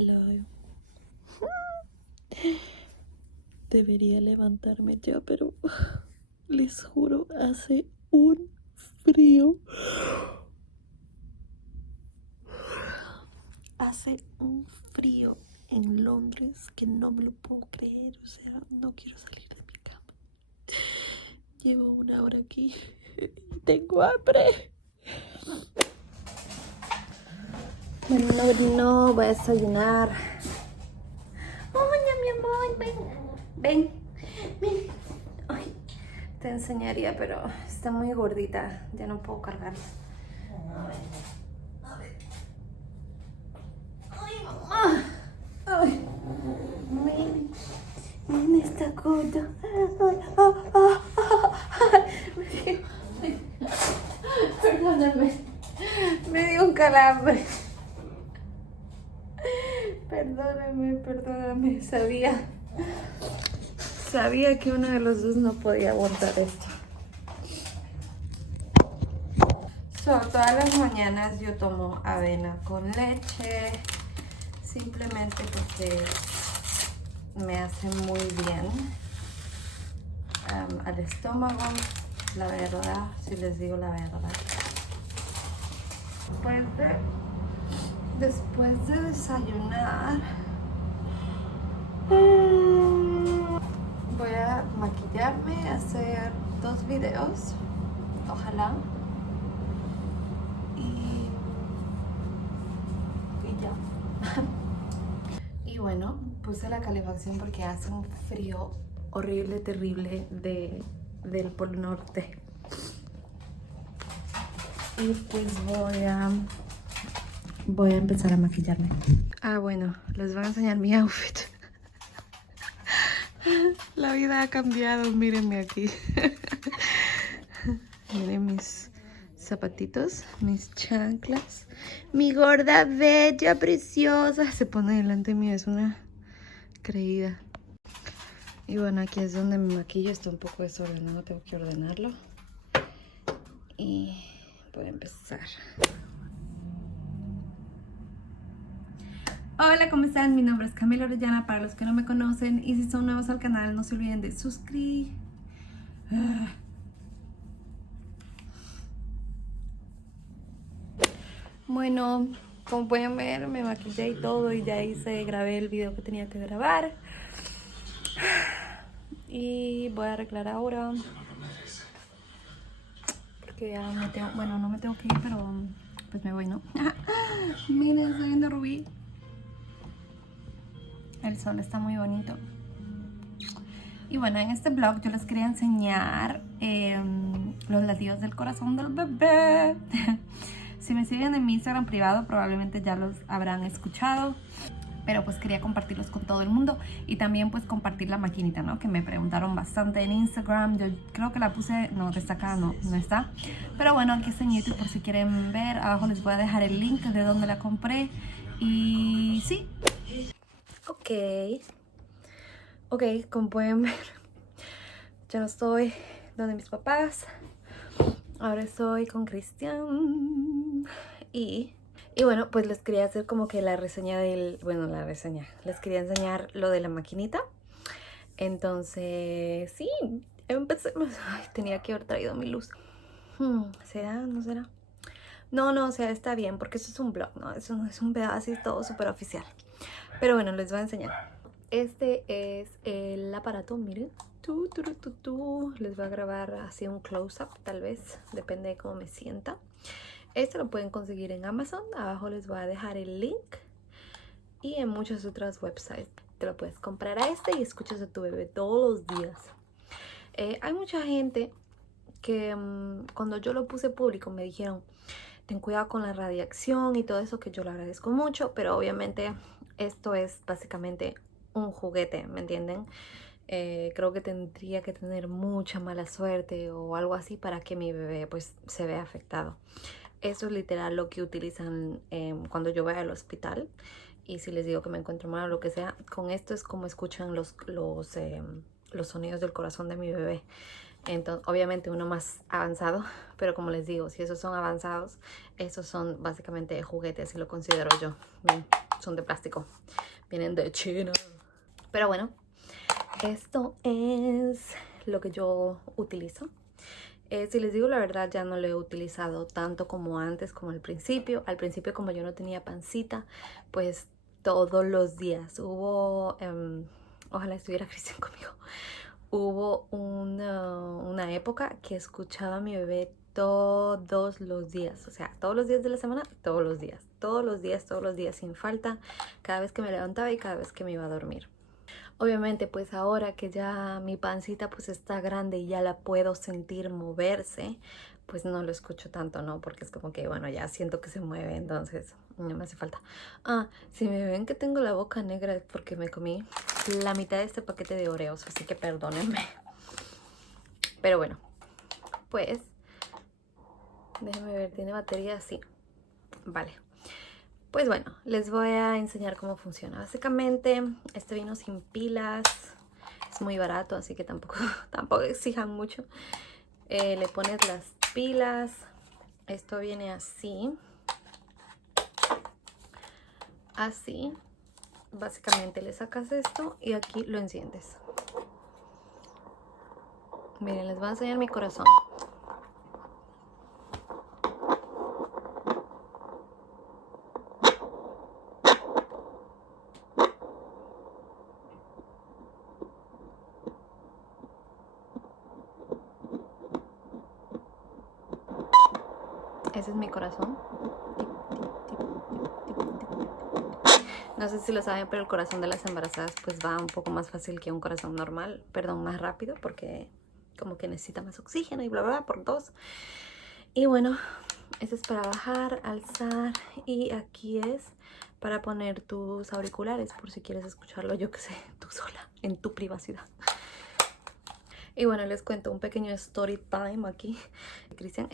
Hello. Debería levantarme ya, pero les juro, hace un frío. Hace un frío en Londres que no me lo puedo creer. O sea, no quiero salir de mi cama. Llevo 1 hora aquí y tengo hambre. No, voy a desayunar. Hola, mi amor, ven. Ay, te enseñaría, pero está muy gordita. Ya no puedo cargarla. A ver. Ay, mamá. Ay, miren esta gorda. Perdóname. Me dio un calambre. Perdóname. Sabía que uno de los dos no podía aguantar esto. Todas las mañanas yo tomo avena con leche, simplemente porque me hace muy bien al estómago, la verdad, si les digo la verdad. Después de desayunar, voy a maquillarme, hacer 2 videos, ojalá. Y ya. Y bueno, puse la calefacción porque hace un frío horrible, terrible del Polo Norte. Y pues voy a empezar a maquillarme. Bueno, les voy a enseñar mi outfit. La vida ha cambiado, mírenme aquí. Miren mis zapatitos, mis chanclas. Mi gorda bella, preciosa. Se pone delante mío, es una creída. Y bueno, aquí es donde me maquillo. Está un poco desordenado, tengo que ordenarlo. Y voy a empezar. Hola, ¿cómo están? Mi nombre es Camila Orellana, para los que no me conocen. Y si son nuevos al canal, no se olviden de suscribir. Bueno, como pueden ver, me maquillé y todo. Y ya grabé el video que tenía que grabar. Y voy a arreglar ahora. Porque ya no me tengo que ir, pero pues me voy, ¿no? Miren, estoy viendo Rubí. El sol está muy bonito. Y bueno, en este vlog yo les quería enseñar los latidos del corazón del bebé. Si me siguen en mi Instagram privado, probablemente ya los habrán escuchado. Pero pues quería compartirlos con todo el mundo. Y también pues compartir la maquinita, ¿no? Que me preguntaron bastante en Instagram. Yo creo que la puse, no, destacada no está. Pero bueno, aquí está en YouTube por si quieren ver. Abajo les voy a dejar el link de donde la compré. Y sí. Ok, como pueden ver, ya no estoy donde mis papás. Ahora estoy con Cristian. Y bueno, pues les quería hacer como que la reseña les quería enseñar lo de la maquinita. Entonces, sí, empecé. Ay, tenía que haber traído mi luz. ¿Será? ¿No será? No, o sea, está bien, porque eso es un vlog, ¿no? Eso no es un video así todo súper oficial. Pero bueno, les voy a enseñar. Este es el aparato, miren. Les voy a grabar así un close-up, tal vez, depende de cómo me sienta. Este lo pueden conseguir en Amazon. Abajo les voy a dejar el link. Y en muchas otras websites. Te lo puedes comprar a este y escuchas a tu bebé todos los días. Hay mucha gente que cuando yo lo puse público me dijeron: ten cuidado con la radiación y todo eso, que yo lo agradezco mucho. Pero obviamente esto es básicamente un juguete, ¿me entienden? Creo que tendría que tener mucha mala suerte o algo así para que mi bebé pues se vea afectado. Eso es literal lo que utilizan cuando yo voy al hospital. Y si les digo que me encuentro mal o lo que sea, con esto es como escuchan los sonidos del corazón de mi bebé. Entonces, obviamente uno más avanzado, pero como les digo, si esos son avanzados, esos son básicamente juguetes, así lo considero yo. Bien. son de plástico, vienen de China. Pero bueno, esto es lo que yo utilizo. Si les digo la verdad, ya no lo he utilizado tanto como antes, como al principio. Al principio, como yo no tenía pancita, pues todos los días hubo, ojalá estuviera Cristian conmigo, hubo una época que escuchaba a mi bebé todos los días, o sea, todos los días de la semana, todos los días, todos los días, todos los días, sin falta, cada vez que me levantaba y cada vez que me iba a dormir. Obviamente, pues ahora que ya mi pancita pues está grande y ya la puedo sentir moverse, pues no lo escucho tanto, ¿no? Porque es como que, bueno, ya siento que se mueve, entonces no me hace falta. Ah, si me ven que tengo la boca negra es porque me comí la mitad de este paquete de Oreos, así que perdónenme. Pero bueno, pues déjenme ver, ¿tiene batería? Sí, vale. Pues bueno, les voy a enseñar cómo funciona. Básicamente, este vino sin pilas, es muy barato, así que tampoco exijan mucho. Le pones las pilas, esto viene así. Así, básicamente le sacas esto y aquí lo enciendes. Miren, les voy a enseñar mi corazón. Ese es mi corazón. No sé si lo saben, pero el corazón de las embarazadas pues va un poco más fácil que un corazón normal. Perdón, más rápido porque como que necesita más oxígeno y bla, bla, bla, por dos. Y bueno, este es para bajar, alzar y aquí es para poner tus auriculares por si quieres escucharlo, yo que sé, tú sola, en tu privacidad. Y bueno, les cuento un pequeño story time aquí. Cristian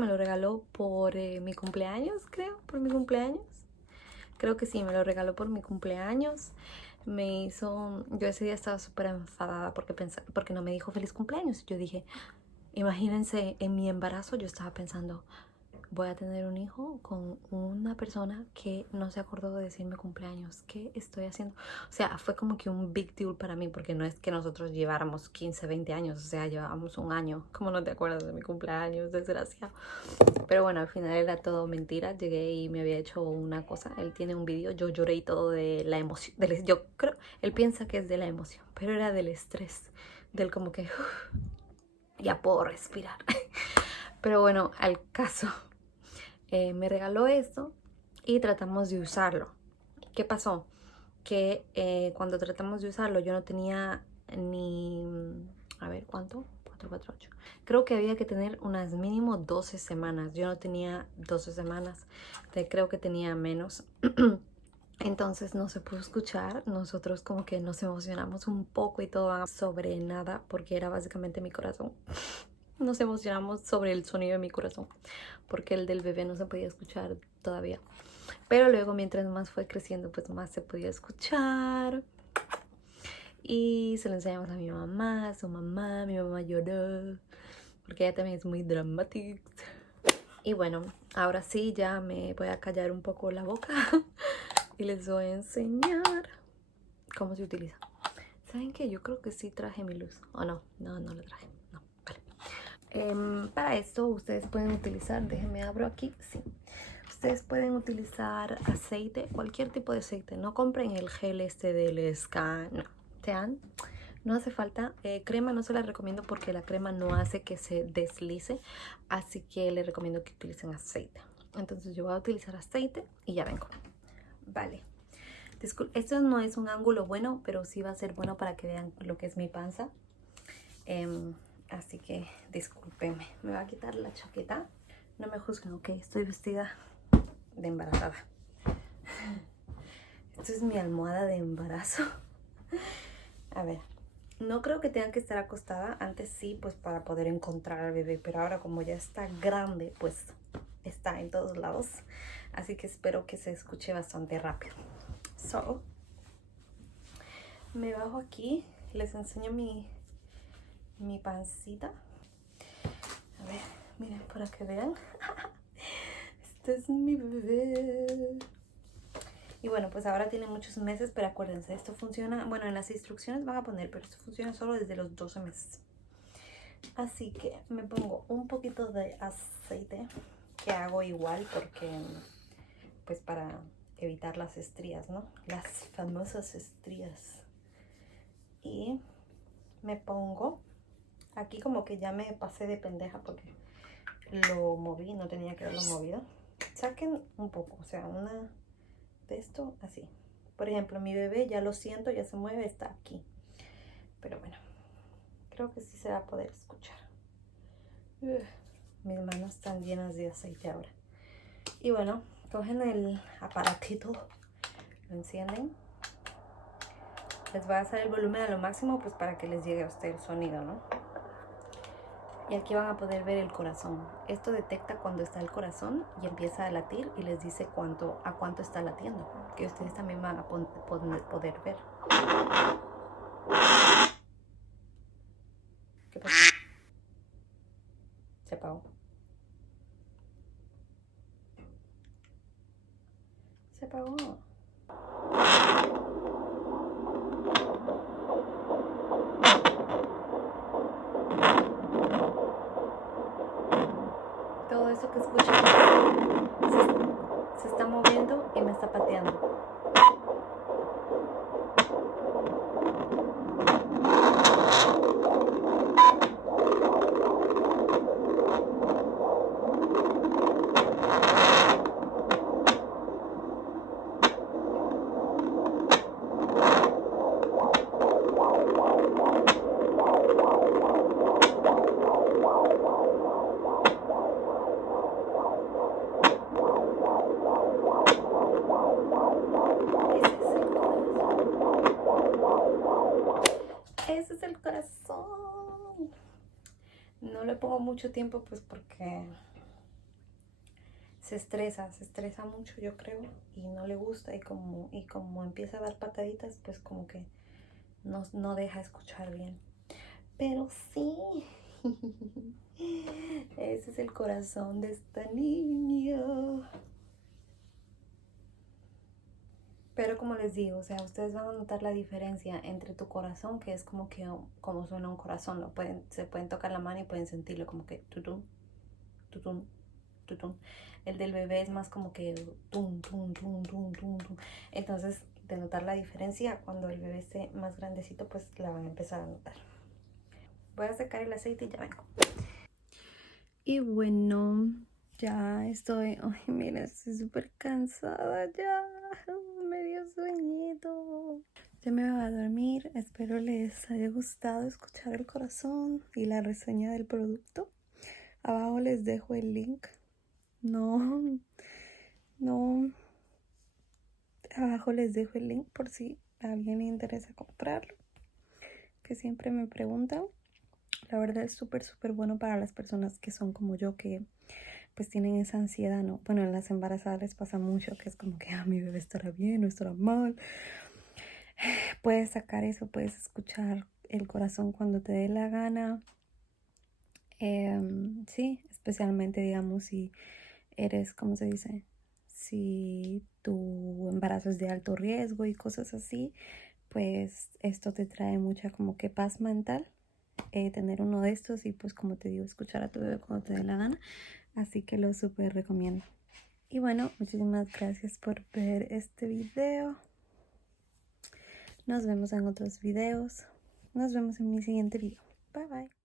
me lo regaló por mi cumpleaños, creo, por mi cumpleaños. Creo que sí, me lo regaló por mi cumpleaños. Me hizo... Yo ese día estaba súper enfadada porque no me dijo feliz cumpleaños. Yo dije, imagínense, en mi embarazo yo estaba pensando, voy a tener un hijo con una persona que no se acordó de decirme cumpleaños. ¿Qué estoy haciendo? O sea, fue como que un big deal para mí, porque no es que nosotros lleváramos 15, 20 años, o sea, llevábamos un año. ¿Cómo no te acuerdas de mi cumpleaños, desgraciado? Pero bueno, al final era todo mentira. Llegué y me había hecho una cosa. Él tiene un vídeo, yo lloré y todo de la emoción. Yo creo, él piensa que es de la emoción, pero era del estrés, del como que ya puedo respirar. Pero bueno, al caso. Me regaló esto y tratamos de usarlo. ¿Qué pasó? Que cuando tratamos de usarlo yo no tenía ni... A ver, ¿cuánto? 4, 4, 8. Creo que había que tener unas mínimo 12 semanas. Yo no tenía 12 semanas. Creo que tenía menos. Entonces no se pudo escuchar. Nosotros como que nos emocionamos un poco y todo sobre nada porque era básicamente mi corazón. Nos emocionamos sobre el sonido de mi corazón porque el del bebé no se podía escuchar todavía. Pero luego mientras más fue creciendo pues más se podía escuchar. Y se lo enseñamos a mi mamá, mi mamá lloró porque ella también es muy dramática. Y bueno, ahora sí ya me voy a callar un poco la boca y les voy a enseñar cómo se utiliza. ¿Saben qué? Yo creo que sí traje mi luz. ¿O no? No, no la traje. No, vale. Para esto ustedes pueden utilizar, déjenme abro aquí, sí. Ustedes pueden utilizar aceite, cualquier tipo de aceite. No compren el gel este del Scan, no. No hace falta. Crema no se la recomiendo porque la crema no hace que se deslice. Así que les recomiendo que utilicen aceite. Entonces yo voy a utilizar aceite y ya vengo. Vale. Esto no es un ángulo bueno, pero sí va a ser bueno para que vean lo que es mi panza. Así que discúlpenme. Me voy a quitar la chaqueta. No me juzguen, ok. Estoy vestida de embarazada. Esto es mi almohada de embarazo. A ver, no creo que tenga que estar acostada. Antes sí, pues para poder encontrar al bebé. Pero ahora como ya está grande, pues está en todos lados. Así que espero que se escuche bastante rápido. So, me bajo aquí. Les enseño mi pancita. A ver, miren para que vean. Este es mi bebé. Y bueno, pues ahora tiene muchos meses, pero acuérdense, esto funciona, bueno, en las instrucciones van a poner, pero esto funciona solo desde los 12 meses. Así que me pongo un poquito de aceite, que hago igual porque, pues para evitar las estrías, ¿no? Las famosas estrías. Y me pongo, aquí como que ya me pasé de pendeja porque lo moví, no tenía que haberlo movido. Saquen un poco, o sea, una de esto así. Por ejemplo, mi bebé ya lo siento, ya se mueve, está aquí. Pero bueno, creo que sí se va a poder escuchar. Mis manos están llenas de aceite ahora. Y bueno, cogen el aparatito, lo encienden. Les voy a hacer el volumen a lo máximo pues para que les llegue a usted el sonido, ¿no? Y aquí van a poder ver el corazón. Esto detecta cuando está el corazón y empieza a latir y les dice a cuánto está latiendo, que ustedes también van a poder ver. ¿Qué pasó? Se apagó. Se apagó. Todo eso que escuchan se está moviendo y me está pateando. Ese es el corazón. No le pongo mucho tiempo pues porque se estresa mucho yo creo y no le gusta y como empieza a dar pataditas pues como que no deja escuchar bien. Pero sí, ese es el corazón de esta niña. Pero como les digo, o sea, ustedes van a notar la diferencia entre tu corazón, que es como suena un corazón, ¿no? Se pueden tocar la mano y pueden sentirlo como que tutum, tutum, tutum. El del bebé es más como que tum, tum, tum, tum, tum, tum. Entonces, de notar la diferencia, cuando el bebé esté más grandecito, pues la van a empezar a notar. Voy a secar el aceite y ya vengo. Y bueno, ya estoy, ay, mira, estoy súper cansada ya, me dio sueñito. Ya me voy a dormir, espero les haya gustado escuchar el corazón y la reseña del producto. Abajo les dejo el link. No, abajo les dejo el link por si a alguien le interesa comprarlo, que siempre me preguntan. La verdad es súper bueno para las personas que son como yo, que pues tienen esa ansiedad, ¿no? Bueno, en las embarazadas les pasa mucho, que es como que, mi bebé estará bien o estará mal. Puedes sacar eso, puedes escuchar el corazón cuando te dé la gana. Sí, especialmente, digamos, si eres, ¿cómo se dice? Si tu embarazo es de alto riesgo y cosas así, pues esto te trae mucha como que paz mental. Tener uno de estos y pues como te digo, escuchar a tu bebé cuando te dé la gana. Así que lo súper recomiendo. Y bueno, muchísimas gracias por ver este video. Nos vemos en otros videos. Nos vemos en mi siguiente video. Bye bye.